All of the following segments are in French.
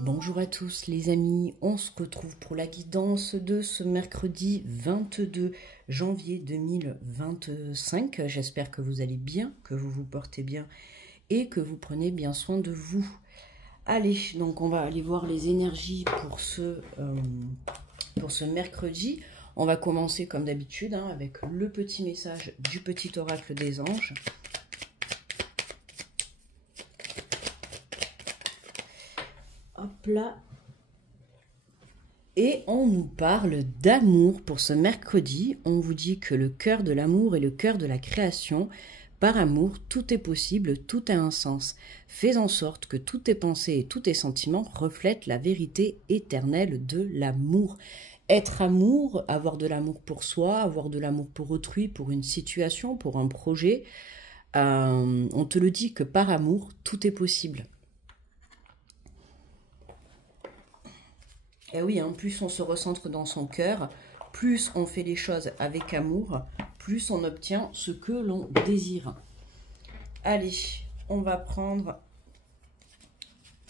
Bonjour à tous les amis, on se retrouve pour la guidance de ce mercredi 22 janvier 2025. J'espère que vous allez bien, que vous vous portez bien et que vous prenez bien soin de vous. Allez, donc on va aller voir les énergies pour ce mercredi. On va commencer comme d'habitude avec le petit message du petit oracle des anges. Hop là. Et on nous parle d'amour pour ce mercredi. On vous dit que le cœur de l'amour est le cœur de la création. Par amour, tout est possible, tout a un sens. Fais en sorte que toutes tes pensées et tous tes sentiments reflètent la vérité éternelle de l'amour. Être amour, avoir de l'amour pour soi, avoir de l'amour pour autrui, pour une situation, pour un projet. On te le dit que par amour, tout est possible. Et oui, plus on se recentre dans son cœur, plus on fait les choses avec amour, plus on obtient ce que l'on désire. Allez, on va prendre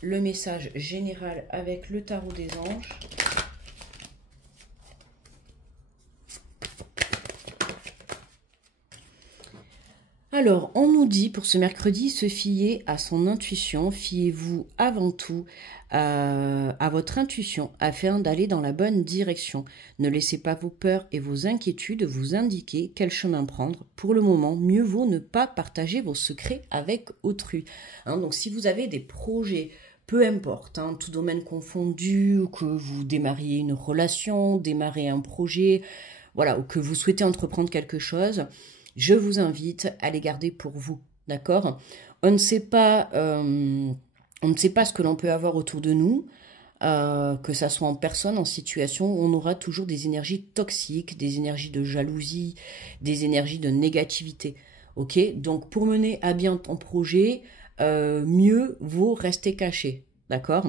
le message général avec le tarot des anges. Alors, on nous dit pour ce mercredi, se fier à son intuition. Fiez-vous avant tout à votre intuition afin d'aller dans la bonne direction. Ne laissez pas vos peurs et vos inquiétudes vous indiquer quel chemin prendre. Pour le moment, mieux vaut ne pas partager vos secrets avec autrui. Donc, si vous avez des projets, peu importe, tout domaine confondu, que vous démarriez une relation, démarrez un projet, voilà, ou que vous souhaitez entreprendre quelque chose, je vous invite à les garder pour vous, d'accord? On ne sait pas ce que l'on peut avoir autour de nous, que ça soit en personne, en situation, on aura toujours des énergies toxiques, des énergies de jalousie, des énergies de négativité, ok? Donc, pour mener à bien ton projet, mieux vaut rester caché, d'accord?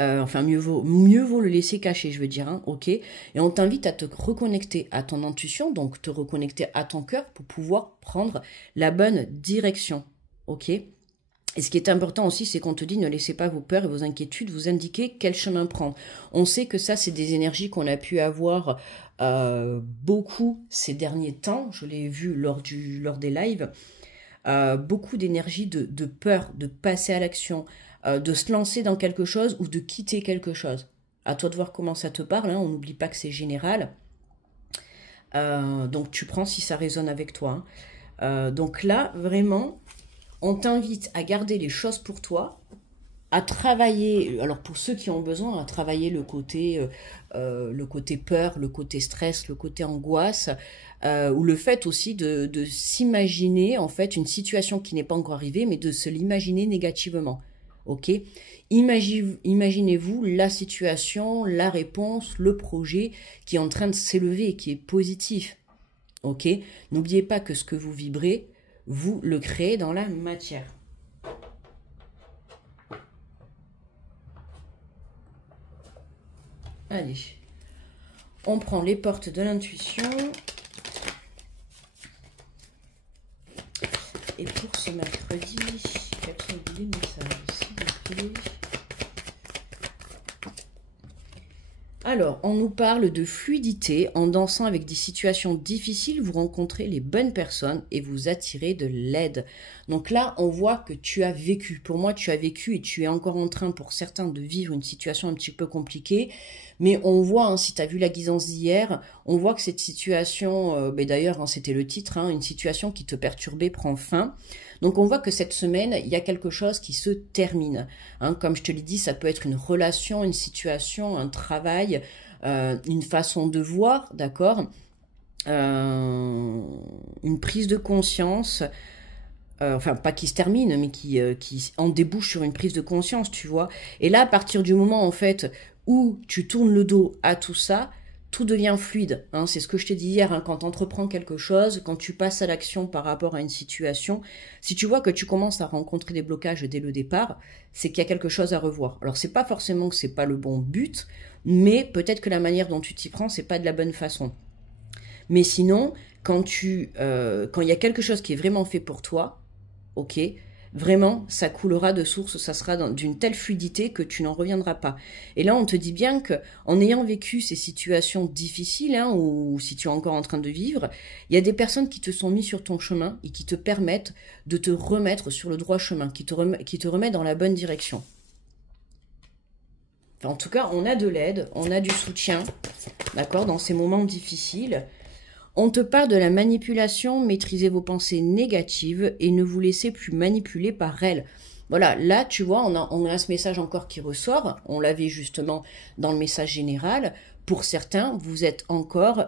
Enfin, mieux vaut le laisser caché, je veux dire, ok? Et on t'invite à te reconnecter à ton intuition, donc te reconnecter à ton cœur pour pouvoir prendre la bonne direction, ok? Et ce qui est important aussi, c'est qu'on te dit ne laissez pas vos peurs et vos inquiétudes vous indiquer quel chemin prendre. On sait que ça, c'est des énergies qu'on a pu avoir beaucoup ces derniers temps, je l'ai vu lors des lives, beaucoup d'énergie de peur, de passer à l'action, de se lancer dans quelque chose ou de quitter quelque chose. À toi de voir comment ça te parle, on n'oublie pas que c'est général. Donc tu prends si ça résonne avec toi. Donc là, vraiment, on t'invite à garder les choses pour toi, à travailler, alors pour ceux qui ont besoin, à travailler le côté peur, le côté stress, le côté angoisse, ou le fait aussi de s'imaginer en fait une situation qui n'est pas encore arrivée, mais de se l'imaginer négativement. Ok, imaginez-vous la situation, la réponse, le projet qui est en train de s'élever, qui est positif. Ok, n'oubliez pas que ce que vous vibrez, vous le créez dans la matière. Allez, on prend les portes de l'intuition. Et pour ce mercredi, quels sont les messages, s'il vous plaît? Alors, on nous parle de fluidité. En dansant avec des situations difficiles, vous rencontrez les bonnes personnes et vous attirez de l'aide. Donc là, on voit que tu as vécu. Pour moi, tu as vécu et tu es encore en train, pour certains, de vivre une situation un petit peu compliquée. Mais on voit, si tu as vu la guidance d'hier, on voit que cette situation, d'ailleurs, c'était le titre, une situation qui te perturbait prend fin. Donc on voit que cette semaine, il y a quelque chose qui se termine. Comme je te l'ai dit, ça peut être une relation, une situation, un travail, une façon de voir, d'accord, une prise de conscience, enfin pas qui se termine, mais qui en débouche sur une prise de conscience, tu vois. Et là, à partir du moment, en fait, où tu tournes le dos à tout ça, tout devient fluide. C'est ce que je t'ai dit hier, quand tu entreprends quelque chose, quand tu passes à l'action par rapport à une situation, si tu vois que tu commences à rencontrer des blocages dès le départ, c'est qu'il y a quelque chose à revoir. Alors c'est pas forcément que c'est pas le bon but, mais peut-être que la manière dont tu t'y prends, c'est pas de la bonne façon. Mais sinon, quand il y a quelque chose qui est vraiment fait pour toi, ok, Vraiment, ça coulera de source, ça sera d'une telle fluidité que tu n'en reviendras pas. Et là, on te dit bien que, en ayant vécu ces situations difficiles, hein, ou si tu es encore en train de vivre, il y a des personnes qui te sont mises sur ton chemin et qui te permettent de te remettre sur le droit chemin, qui te remet dans la bonne direction. Enfin, en tout cas, on a de l'aide, on a du soutien, d'accord, dans ces moments difficiles. On te parle de la manipulation, maîtrisez vos pensées négatives et ne vous laissez plus manipuler par elles. Voilà, là, tu vois, on a ce message encore qui ressort. On l'avait justement dans le message général. Pour certains, vous êtes encore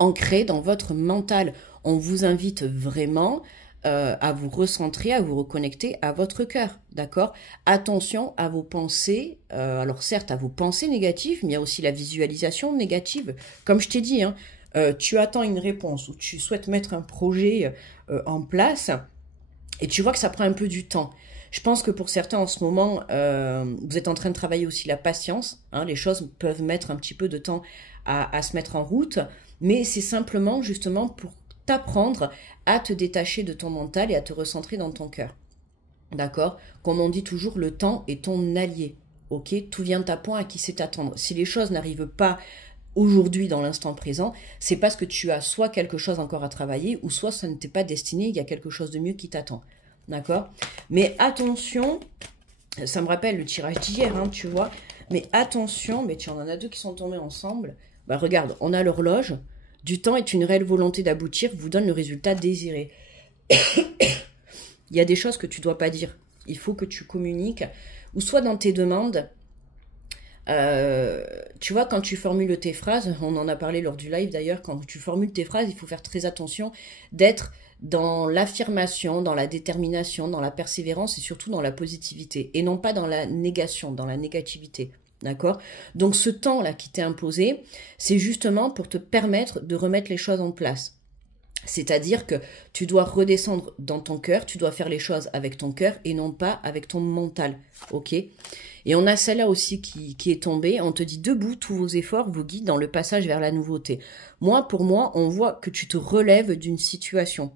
ancrés dans votre mental. On vous invite vraiment à vous recentrer, à vous reconnecter à votre cœur, d'accord? Attention à vos pensées, alors certes à vos pensées négatives, mais il y a aussi la visualisation négative. Comme je t'ai dit, hein, tu attends une réponse ou tu souhaites mettre un projet en place et tu vois que ça prend un peu du temps. Je pense que pour certains en ce moment, vous êtes en train de travailler aussi la patience, hein, les choses peuvent mettre un petit peu de temps à se mettre en route, mais c'est simplement justement pour t'apprendre à te détacher de ton mental et à te recentrer dans ton cœur. D'accord? Comme on dit toujours, le temps est ton allié. Ok? Tout vient à point à qui sait t'attendre. Si les choses n'arrivent pas aujourd'hui dans l'instant présent, c'est parce que tu as soit quelque chose encore à travailler ou soit ça ne t'est pas destiné, il y a quelque chose de mieux qui t'attend. D'accord? Mais attention, ça me rappelle le tirage d'hier, hein, tu vois, mais attention, mais tu en as deux qui sont tombés ensemble. Bah regarde, on a l'horloge. Du temps est une réelle volonté d'aboutir, vous donne le résultat désiré. Il y a des choses que tu ne dois pas dire. Il faut que tu communiques, ou soit dans tes demandes. Tu vois, quand tu formules tes phrases, on en a parlé lors du live d'ailleurs, quand tu formules tes phrases, il faut faire très attention d'être dans l'affirmation, dans la détermination, dans la persévérance et surtout dans la positivité. Et non pas dans la négation, dans la négativité. D'accord? Donc ce temps-là qui t'est imposé, c'est justement pour te permettre de remettre les choses en place. C'est-à-dire que tu dois redescendre dans ton cœur, tu dois faire les choses avec ton cœur et non pas avec ton mental. Ok? Et on a celle-là aussi qui est tombée. On te dit debout, tous vos efforts vous guident dans le passage vers la nouveauté. Pour moi, on voit que tu te relèves d'une situation.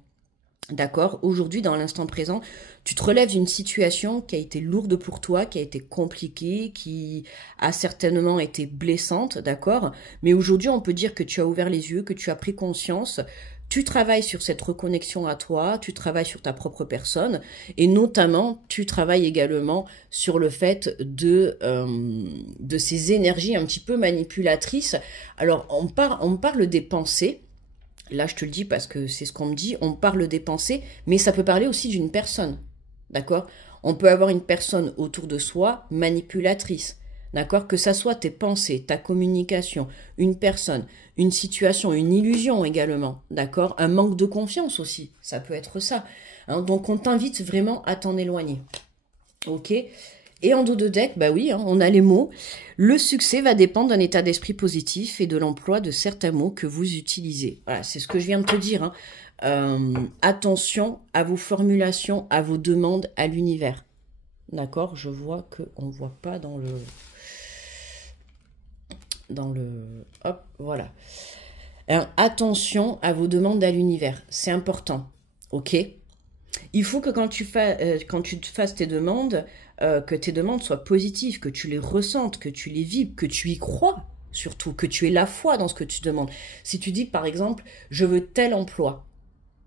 D'accord? Aujourd'hui, dans l'instant présent, tu te relèves d'une situation qui a été lourde pour toi, qui a été compliquée, qui a certainement été blessante, d'accord? Mais aujourd'hui, on peut dire que tu as ouvert les yeux, que tu as pris conscience, tu travailles sur cette reconnexion à toi, tu travailles sur ta propre personne, et notamment, tu travailles également sur le fait de ces énergies un petit peu manipulatrices. Alors, on parle des pensées. Là, je te le dis parce que c'est ce qu'on me dit, on parle des pensées, mais ça peut parler aussi d'une personne, d'accord? On peut avoir une personne autour de soi manipulatrice, d'accord? Que ça soit tes pensées, ta communication, une personne, une situation, une illusion également, d'accord? Un manque de confiance aussi, ça peut être ça. Hein? Donc, on t'invite vraiment à t'en éloigner, ok? Et en dos de deck, bah oui, hein, on a les mots. Le succès va dépendre d'un état d'esprit positif et de l'emploi de certains mots que vous utilisez. Voilà, c'est ce que je viens de te dire. Hein. Attention à vos formulations, à vos demandes à l'univers. D'accord? Je vois qu'on ne voit pas dans le... Hop, voilà. Alors, attention à vos demandes à l'univers. C'est important. Ok? Il faut que quand tu fasses tes demandes, que tes demandes soient positives, que tu les ressentes, que tu les vibres, que tu y crois, surtout, que tu aies la foi dans ce que tu demandes. Si tu dis, par exemple, je veux tel emploi,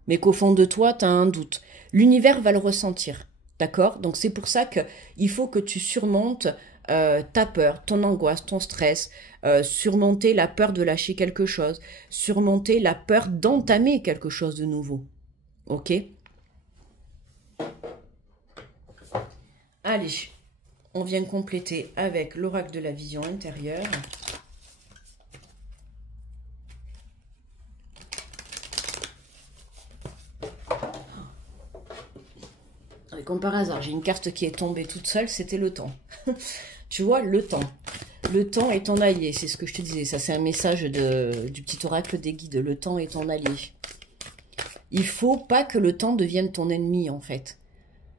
mais qu'au fond de toi, tu as un doute, l'univers va le ressentir, d'accord? Donc c'est pour ça qu'il faut que tu surmontes ta peur, ton angoisse, ton stress, surmonter la peur de lâcher quelque chose, surmonter la peur d'entamer quelque chose de nouveau, ok? Allez, on vient compléter avec l'oracle de la vision intérieure. Et comme par hasard, j'ai une carte qui est tombée toute seule, c'était le temps. Tu vois, le temps. Le temps est ton allié, c'est ce que je te disais. Ça, c'est un message du petit oracle des guides. Le temps est ton allié. Il faut pas que le temps devienne ton ennemi, en fait.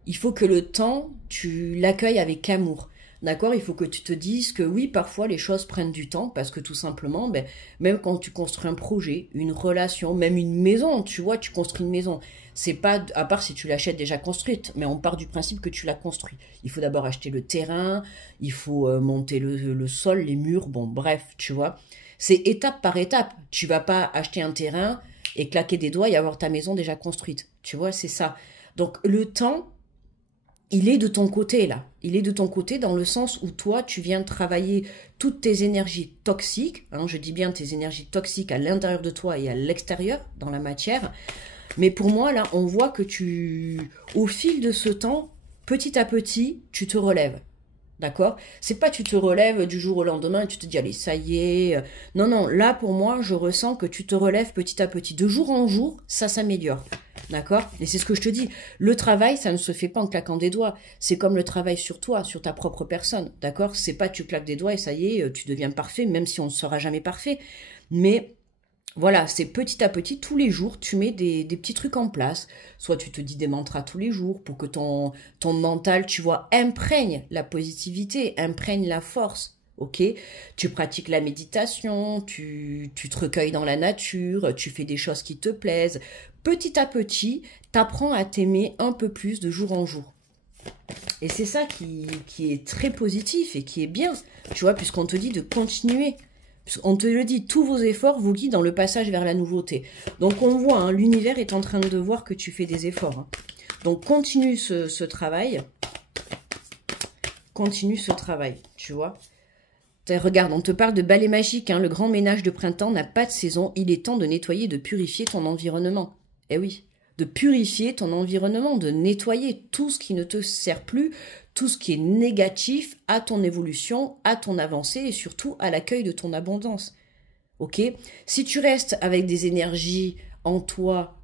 Il faut que le temps, tu l'accueilles avec amour. D'accord? Il faut que tu te dises que oui, parfois les choses prennent du temps parce que tout simplement, ben, même quand tu construis un projet, une relation, même une maison, tu vois, tu construis une maison. C'est pas, à part si tu l'achètes déjà construite, mais on part du principe que tu l'as construit. Il faut d'abord acheter le terrain, il faut monter le sol, les murs, bon, bref, tu vois. C'est étape par étape. Tu vas pas acheter un terrain et claquer des doigts et avoir ta maison déjà construite. Tu vois, c'est ça. Donc le temps, il est de ton côté là. Il est de ton côté dans le sens où toi, tu viens travailler toutes tes énergies toxiques, hein, je dis bien tes énergies toxiques à l'intérieur de toi et à l'extérieur, dans la matière. Mais pour moi, là, on voit que au fil de ce temps, petit à petit, tu te relèves. D'accord? C'est pas tu te relèves du jour au lendemain et tu te dis allez, ça y est. Non, non, là pour moi, je ressens que tu te relèves petit à petit. De jour en jour, ça s'améliore. D'accord? Et c'est ce que je te dis. Le travail, ça ne se fait pas en claquant des doigts. C'est comme le travail sur toi, sur ta propre personne. D'accord? C'est pas tu claques des doigts et ça y est, tu deviens parfait, même si on ne sera jamais parfait. Mais voilà, c'est petit à petit, tous les jours, tu mets des petits trucs en place. Soit tu te dis des mantras tous les jours pour que ton mental, tu vois, imprègne la positivité, imprègne la force. Ok? Tu pratiques la méditation, tu te recueilles dans la nature, tu fais des choses qui te plaisent. Petit à petit, t'apprends à t'aimer un peu plus de jour en jour. Et c'est ça qui est très positif et qui est bien, tu vois, puisqu'on te dit de continuer. On te le dit, tous vos efforts vous guident dans le passage vers la nouveauté. Donc on voit, hein, l'univers est en train de voir que tu fais des efforts. Hein. Donc continue ce travail. Continue ce travail, tu vois. Regarde, on te parle de balai magique. Hein, le grand ménage de printemps n'a pas de saison. Il est temps de nettoyer, de purifier ton environnement. Eh oui, de purifier ton environnement, de nettoyer tout ce qui ne te sert plus, tout ce qui est négatif à ton évolution, à ton avancée et surtout à l'accueil de ton abondance. Ok? Si tu restes avec des énergies en toi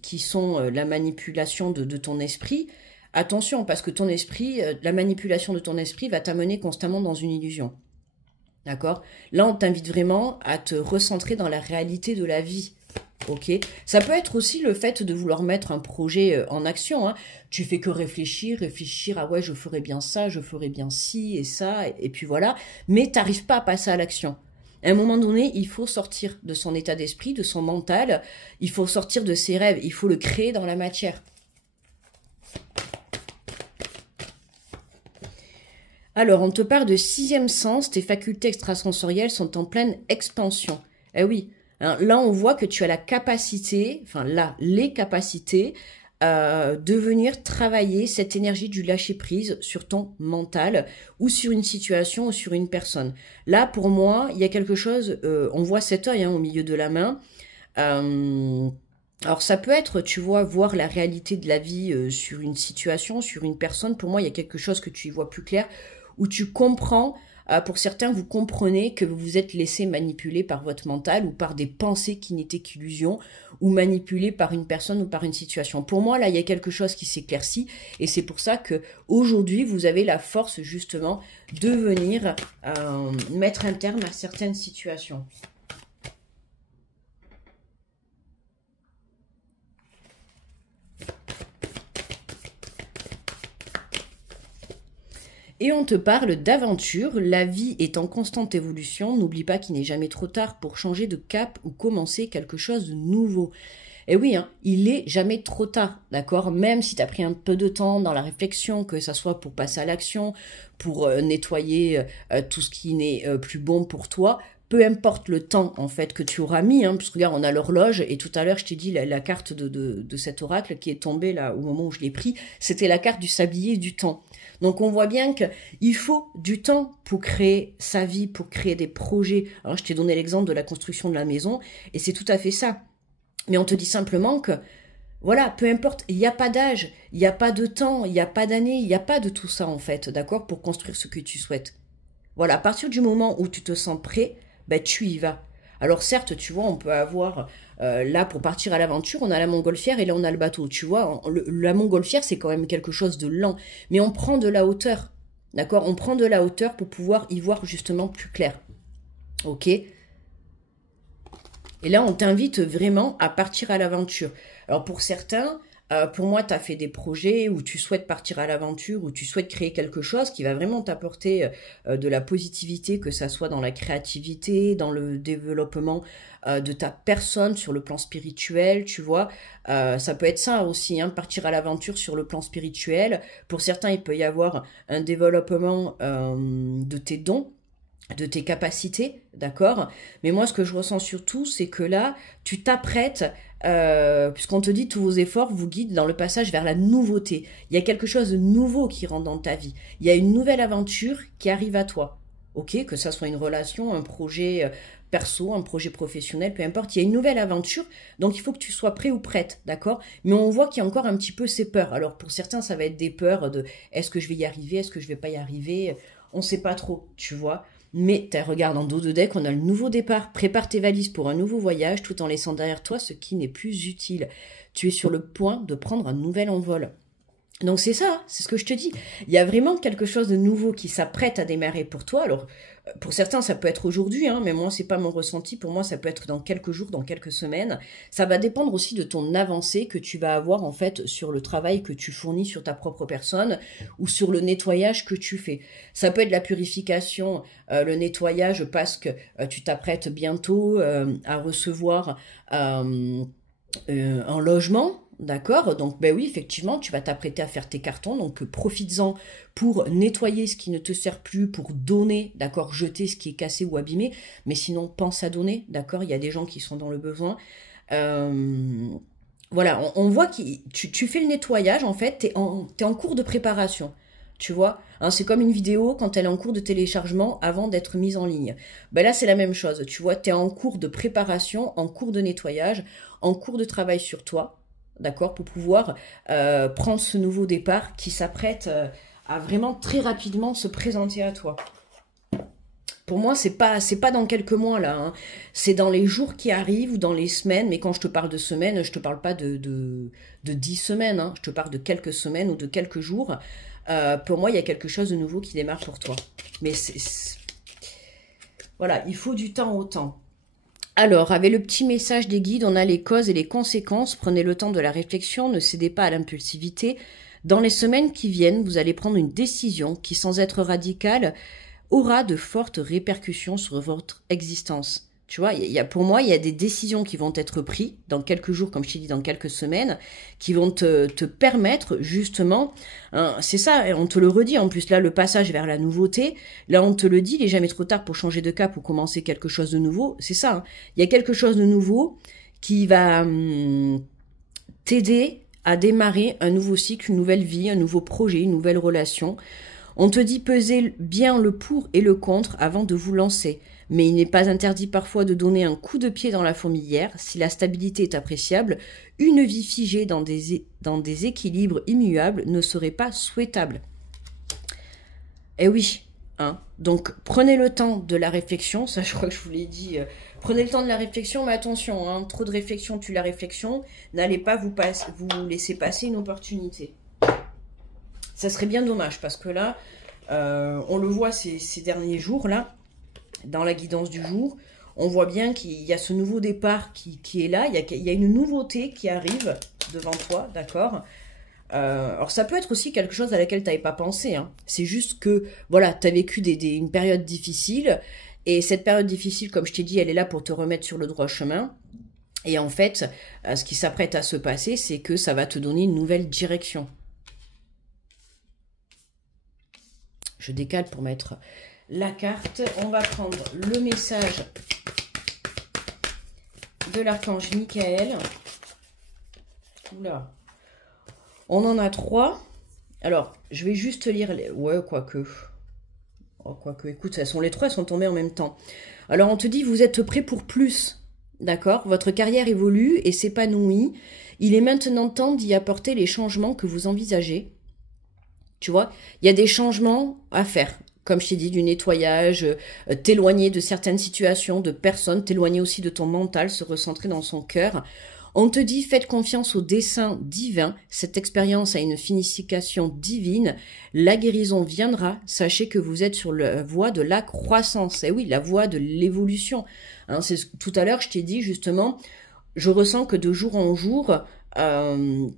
qui sont la manipulation de ton esprit, attention, parce que ton esprit, la manipulation de ton esprit va t'amener constamment dans une illusion. D'accord? Là, on t'invite vraiment à te recentrer dans la réalité de la vie. Ok, ça peut être aussi le fait de vouloir mettre un projet en action. Hein. Tu fais que réfléchir, ah ouais, je ferais bien ça, je ferais bien ci et ça, et puis voilà. Mais t'arrives pas à passer à l'action. À un moment donné, il faut sortir de son état d'esprit, de son mental. Il faut sortir de ses rêves. Il faut le créer dans la matière. Alors, on te parle de sixième sens. Tes facultés extrasensorielles sont en pleine expansion. Eh oui. Hein, là, on voit que tu as la capacité, enfin là, les capacités de venir travailler cette énergie du lâcher-prise sur ton mental ou sur une situation ou sur une personne. Là, pour moi, il y a quelque chose, on voit cet œil hein, au milieu de la main. Alors ça peut être, tu vois, voir la réalité de la vie sur une situation, sur une personne. Pour moi, il y a quelque chose que tu y vois plus clair, où tu comprends. Pour certains, vous comprenez que vous vous êtes laissé manipuler par votre mental ou par des pensées qui n'étaient qu'illusions ou manipulé par une personne ou par une situation. Pour moi, là, il y a quelque chose qui s'éclaircit et c'est pour ça que aujourd'hui, vous avez la force justement de venir mettre un terme à certaines situations. Et on te parle d'aventure, la vie est en constante évolution, n'oublie pas qu'il n'est jamais trop tard pour changer de cap ou commencer quelque chose de nouveau. Et oui, hein, il est jamais trop tard, d'accord? Même si tu as pris un peu de temps dans la réflexion, que ça soit pour passer à l'action, pour nettoyer tout ce qui n'est plus bon pour toi, peu importe le temps en fait que tu auras mis, hein, parce que regarde, on a l'horloge et tout à l'heure je t'ai dit la carte de cet oracle qui est tombée là au moment où je l'ai pris, c'était la carte du sablier du temps. Donc on voit bien qu'il faut du temps pour créer sa vie, pour créer des projets. Alors je t'ai donné l'exemple de la construction de la maison et c'est tout à fait ça. Mais on te dit simplement que voilà, peu importe, il n'y a pas d'âge, il n'y a pas de temps, il n'y a pas d'année, il n'y a pas de tout ça en fait, d'accord, pour construire ce que tu souhaites. Voilà, à partir du moment où tu te sens prêt, ben tu y vas. Alors certes, tu vois, on peut avoir, là pour partir à l'aventure, on a la montgolfière et là on a le bateau, tu vois. La montgolfière, c'est quand même quelque chose de lent, mais on prend de la hauteur, d'accord? On prend de la hauteur pour pouvoir y voir justement plus clair, ok? Et là, on t'invite vraiment à partir à l'aventure. Alors pour certains, Pour moi, tu as fait des projets où tu souhaites partir à l'aventure, où tu souhaites créer quelque chose qui va vraiment t'apporter de la positivité, que ça soit dans la créativité, dans le développement de ta personne sur le plan spirituel, tu vois. Ça peut être ça aussi, hein, partir à l'aventure sur le plan spirituel. Pour certains, il peut y avoir un développement de tes dons, de tes capacités, d'accord? Mais moi, ce que je ressens surtout, c'est que là, tu t'apprêtes, puisqu'on te dit tous vos efforts vous guident dans le passage vers la nouveauté. Il y a quelque chose de nouveau qui rentre dans ta vie. Il y a une nouvelle aventure qui arrive à toi. Ok, que ça soit une relation, un projet perso, un projet professionnel, peu importe. Il y a une nouvelle aventure, donc il faut que tu sois prêt ou prête, d'accord? Mais on voit qu'il y a encore un petit peu ces peurs. Alors pour certains, ça va être des peurs de est-ce que je vais y arriver, est-ce que je vais pas y arriver? On sait pas trop, tu vois. Mais regarde, en dos de deck, on a le nouveau départ. Prépare tes valises pour un nouveau voyage tout en laissant derrière toi ce qui n'est plus utile. Tu es sur le point de prendre un nouvel envol. Donc c'est ça, c'est ce que je te dis. Il y a vraiment quelque chose de nouveau qui s'apprête à démarrer pour toi. Alors, pour certains, ça peut être aujourd'hui, hein, mais moi, c'est pas mon ressenti. Pour moi, ça peut être dans quelques jours, dans quelques semaines. Ça va dépendre aussi de ton avancée que tu vas avoir, en fait, sur le travail que tu fournis sur ta propre personne ou sur le nettoyage que tu fais. Ça peut être la purification, le nettoyage parce que tu t'apprêtes bientôt à recevoir un logement. D'accord, donc ben oui, effectivement, tu vas t'apprêter à faire tes cartons, donc profites-en pour nettoyer ce qui ne te sert plus, pour donner, d'accord, jeter ce qui est cassé ou abîmé, mais sinon pense à donner, d'accord, il y a des gens qui sont dans le besoin. Voilà, on voit que tu fais le nettoyage, en fait, t'es en cours de préparation, tu vois, hein, c'est comme une vidéo quand elle est en cours de téléchargement avant d'être mise en ligne. Ben là, c'est la même chose, tu vois, t'es en cours de préparation, en cours de nettoyage, en cours de travail sur toi, d'accord, pour pouvoir prendre ce nouveau départ qui s'apprête à vraiment très rapidement se présenter à toi. Pour moi, c'est pas dans quelques mois là, hein. C'est dans les jours qui arrivent ou dans les semaines. Mais quand je te parle de semaines, je te parle pas de 10 semaines, hein. Je te parle de quelques semaines ou de quelques jours. Pour moi, il y a quelque chose de nouveau qui démarre pour toi. Mais voilà, il faut du temps au temps. Alors, avec le petit message des guides, on a les causes et les conséquences. Prenez le temps de la réflexion, ne cédez pas à l'impulsivité. Dans les semaines qui viennent, vous allez prendre une décision qui, sans être radicale, aura de fortes répercussions sur votre existence. Tu vois, pour moi, il y a des décisions qui vont être prises dans quelques jours, comme je t'ai dit, dans quelques semaines, qui vont te permettre justement, hein, c'est ça, et on te le redit, en plus là, le passage vers la nouveauté, là on te le dit, il n'est jamais trop tard pour changer de cap ou commencer quelque chose de nouveau, c'est ça, hein. Il y a quelque chose de nouveau qui va t'aider à démarrer un nouveau cycle, une nouvelle vie, un nouveau projet, une nouvelle relation. On te dit peser bien le pour et le contre avant de vous lancer. Mais il n'est pas interdit parfois de donner un coup de pied dans la fourmilière. Si la stabilité est appréciable, une vie figée dans des équilibres immuables ne serait pas souhaitable. Eh oui, hein. Donc prenez le temps de la réflexion, ça je crois que je vous l'ai dit, prenez le temps de la réflexion, mais attention, hein, trop de réflexion tue la réflexion, n'allez pas vous laisser passer une opportunité. Ça serait bien dommage, parce que là, on le voit ces derniers jours, là, dans la guidance du jour, on voit bien qu'il y a ce nouveau départ qui est là, il y a une nouveauté qui arrive devant toi, d'accord. Alors ça peut être aussi quelque chose à laquelle tu n'avais pas pensé, hein. C'est juste que, voilà, tu as vécu une période difficile, et cette période difficile, comme je t'ai dit, elle est là pour te remettre sur le droit chemin. Et en fait, ce qui s'apprête à se passer, c'est que ça va te donner une nouvelle direction. Je décale pour mettre la carte. On va prendre le message de l'archange Michael. Oula. On en a 3. Alors, je vais juste lire les... Ouais, quoique. Oh, quoique, écoute, elles sont les 3, elles sont tombées en même temps. Alors, on te dit, vous êtes prêt pour plus. D'accord? Votre carrière évolue et s'épanouit. Il est maintenant temps d'y apporter les changements que vous envisagez. Tu vois, il y a des changements à faire. Comme je t'ai dit, du nettoyage, t'éloigner de certaines situations, de personnes, t'éloigner aussi de ton mental, se recentrer dans son cœur. On te dit, faites confiance au dessein divin. Cette expérience a une finification divine. La guérison viendra. Sachez que vous êtes sur la voie de la croissance. Et oui, la voie de l'évolution. Hein, tout à l'heure, je t'ai dit justement, je ressens que de jour en jour,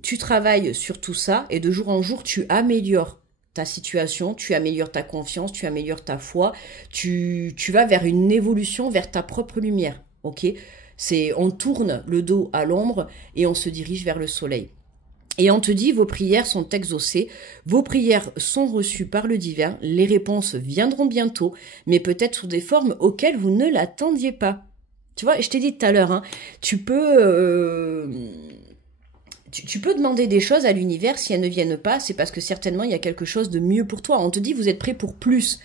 tu travailles sur tout ça et de jour en jour, tu améliores ta situation, tu améliores ta confiance, tu améliores ta foi, tu vas vers une évolution, vers ta propre lumière, ok? On tourne le dos à l'ombre et on se dirige vers le soleil. Et on te dit, vos prières sont exaucées, vos prières sont reçues par le divin, les réponses viendront bientôt, mais peut-être sous des formes auxquelles vous ne l'attendiez pas. Tu vois, je t'ai dit tout à l'heure, hein, tu peux demander des choses à l'univers, si elles ne viennent pas, c'est parce que certainement il y a quelque chose de mieux pour toi. On te dit, vous êtes prêt pour plus.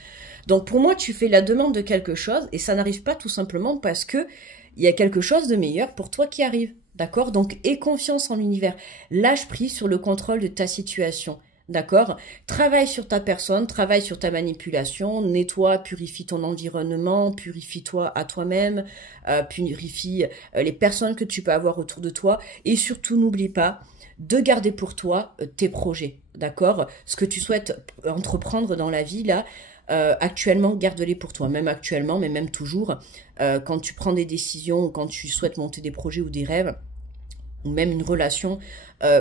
Donc pour moi, tu fais la demande de quelque chose et ça n'arrive pas tout simplement parce que il y a quelque chose de meilleur pour toi qui arrive. D'accord? Donc, aie confiance en l'univers. Lâche prise sur le contrôle de ta situation. D'accord? Travaille sur ta personne, travaille sur ta manipulation, nettoie, purifie ton environnement, purifie-toi à toi-même, purifie les personnes que tu peux avoir autour de toi. Et surtout, n'oublie pas de garder pour toi tes projets. D'accord? Ce que tu souhaites entreprendre dans la vie, là, actuellement, garde-les pour toi, même actuellement, mais même toujours, quand tu prends des décisions, quand tu souhaites monter des projets ou des rêves, ou même une relation,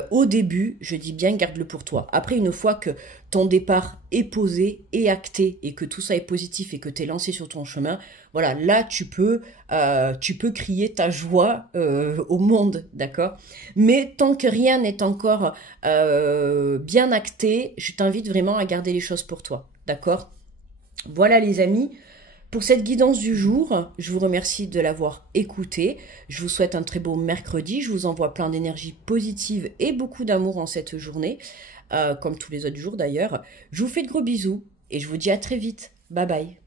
au début, je dis bien, garde-le pour toi. Après, une fois que ton départ est posé, est acté, et que tout ça est positif, et que tu es lancé sur ton chemin, voilà, là, tu peux crier ta joie au monde, d'accord? Mais tant que rien n'est encore bien acté, je t'invite vraiment à garder les choses pour toi, d'accord? Voilà les amis, pour cette guidance du jour, je vous remercie de l'avoir écouté. Je vous souhaite un très beau mercredi. Je vous envoie plein d'énergie positive et beaucoup d'amour en cette journée, comme tous les autres jours d'ailleurs. Je vous fais de gros bisous et je vous dis à très vite. Bye bye.